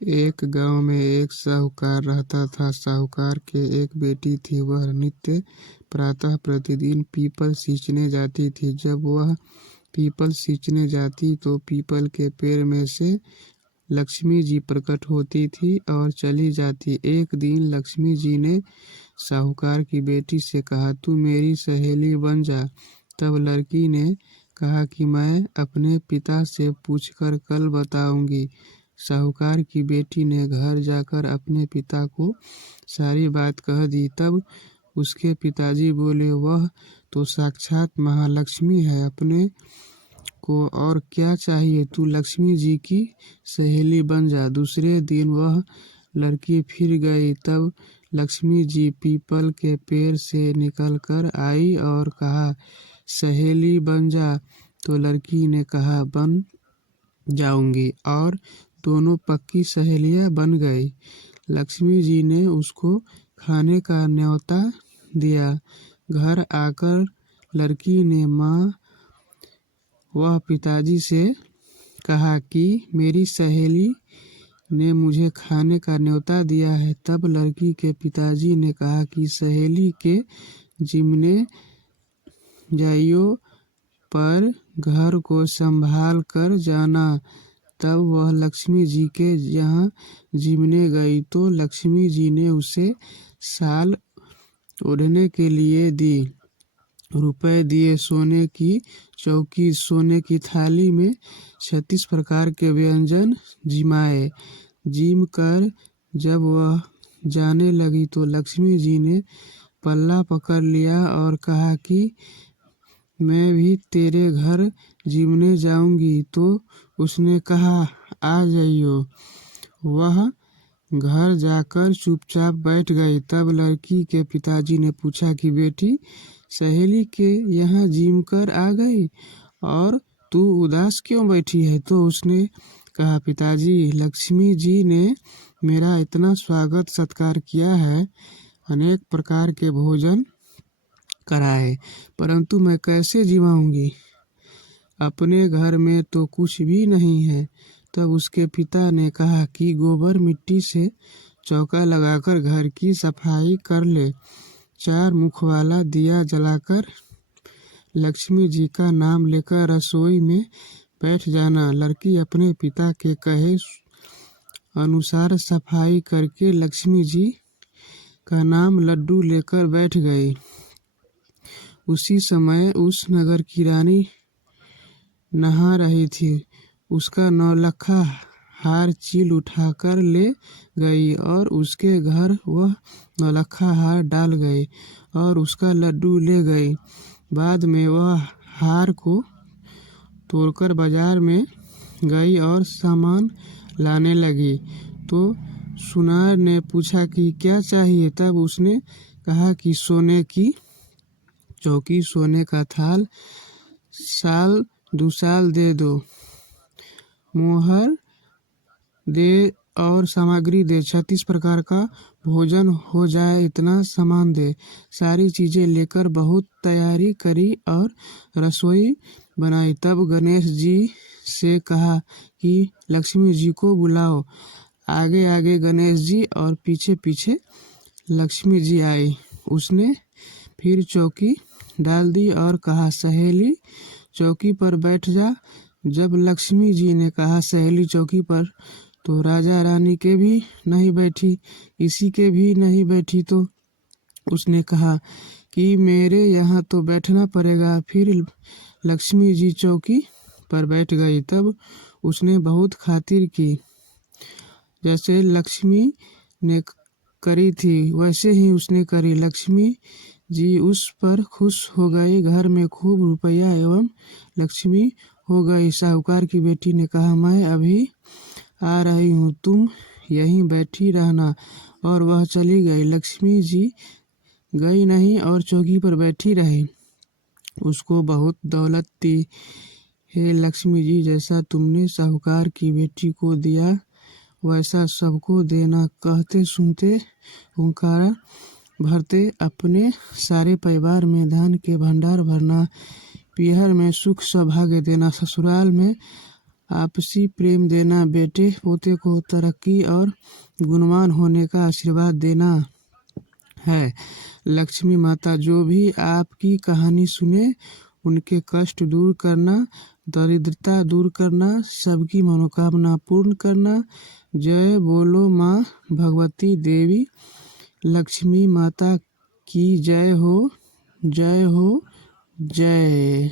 एक गांव में एक साहूकार रहता था। साहूकार के एक बेटी थी। वह नित्य प्रातः प्रतिदिन पीपल सींचने जाती थी। जब वह पीपल सींचने जाती तो पीपल के पेड़ में से लक्ष्मी जी प्रकट होती थी और चली जाती। एक दिन लक्ष्मी जी ने साहूकार की बेटी से कहा, तू मेरी सहेली बन जा। तब लड़की ने कहा कि मैं अपने पिता से पूछकर कल बताऊंगी। साहूकार की बेटी ने घर जाकर अपने पिता को सारी बात कह दी। तब उसके पिताजी बोले, वह तो साक्षात महालक्ष्मी है, अपने को और क्या चाहिए, तू लक्ष्मी जी की सहेली बन जा। दूसरे दिन वह लड़की फिर गई। तब लक्ष्मी जी पीपल के पेड़ से निकलकर आई और कहा, सहेली बन जा। तो लड़की ने कहा, बन जाऊंगी, और दोनों पक्की सहेलियां बन गई। लक्ष्मी जी ने उसको खाने का न्योता दिया। घर आकर लड़की ने माँ वह पिताजी से कहा कि मेरी सहेली ने मुझे खाने का न्योता दिया है। तब लड़की के पिताजी ने कहा कि सहेली के जिम्मे जाइयो पर घर को संभाल कर जाना। तब वह लक्ष्मी जी के यहाँ जिमने गई तो लक्ष्मी जी ने उसे शाल ओढ़ने के लिए दी, रुपए दिए, सोने की चौकी, सोने की थाली में 36 प्रकार के व्यंजन जिमाए। जिम कर जब वह जाने लगी तो लक्ष्मी जी ने पल्ला पकड़ लिया और कहा कि मैं भी तेरे घर जिमने जाऊंगी। तो उसने कहा, आ जाइयो। वह घर जाकर चुपचाप बैठ गई। तब लड़की के पिताजी ने पूछा कि बेटी, सहेली के यहाँ जिम कर आ गई और तू उदास क्यों बैठी है? तो उसने कहा, पिताजी, लक्ष्मी जी ने मेरा इतना स्वागत सत्कार किया है, अनेक प्रकार के भोजन कराए, परंतु मैं कैसे जिमाऊंगी? अपने घर में तो कुछ भी नहीं है। तब उसके पिता ने कहा कि गोबर मिट्टी से चौका लगाकर घर की सफाई कर ले। 4 मुख वाला दिया जलाकर लक्ष्मी जी का नाम लेकर रसोई में बैठ जाना। लड़की अपने पिता के कहे अनुसार सफाई करके लक्ष्मी जी का नाम लड्डू लेकर बैठ गई। उसी समय उस नगर की रानी नहा रही थी। उसका नौलखा हार चील उठाकर ले गई और उसके घर वह नौलखा हार डाल गई और उसका लड्डू ले गई। बाद में वह हार को तोड़कर बाजार में गई और सामान लाने लगी। तो सुनार ने पूछा कि क्या चाहिए? तब उसने कहा कि सोने की चौकी, सोने का थाल, शाल 2 शाल दे दो, मोहर दे और सामग्री दे, 36 प्रकार का भोजन हो जाए इतना सामान दे। सारी चीजें लेकर बहुत तैयारी करी और रसोई बनाई। तब गणेश जी से कहा कि लक्ष्मी जी को बुलाओ। आगे आगे गणेश जी और पीछे पीछे लक्ष्मी जी आई। उसने फिर चौकी डाल दी और कहा, सहेली चौकी पर बैठ जा। जब लक्ष्मी जी ने कहा सहेली चौकी पर, तो राजा रानी के भी नहीं बैठी, किसी के भी नहीं बैठी। तो उसने कहा कि मेरे यहाँ तो बैठना पड़ेगा। फिर लक्ष्मी जी चौकी पर बैठ गई। तब उसने बहुत खातिर की। जैसे लक्ष्मी ने करी थी वैसे ही उसने करी। लक्ष्मी जी उस पर खुश हो गई। घर में खूब रुपया एवं लक्ष्मी हो गई। साहूकार की बेटी ने कहा, मैं अभी आ रही हूँ, तुम यहीं बैठी रहना। और वह चली गई। लक्ष्मी जी गई नहीं और चौकी पर बैठी रही। उसको बहुत दौलत दी। हे लक्ष्मी जी, जैसा तुमने साहूकार की बेटी को दिया वैसा सबको देना। कहते सुनते ओंकार भरते अपने सारे परिवार में धन के भंडार भरना। पीहर में सुख सौभाग्य देना। ससुराल में आपसी प्रेम देना, बेटे पोते को तरक्की और गुणवान होने का आशीर्वाद देना है। लक्ष्मी माता जो भी आपकी कहानी सुने उनके कष्ट दूर करना, दरिद्रता दूर करना, सबकी मनोकामना पूर्ण करना। जय बोलो माँ भगवती देवी लक्ष्मी माता की जय हो, जय हो, जय।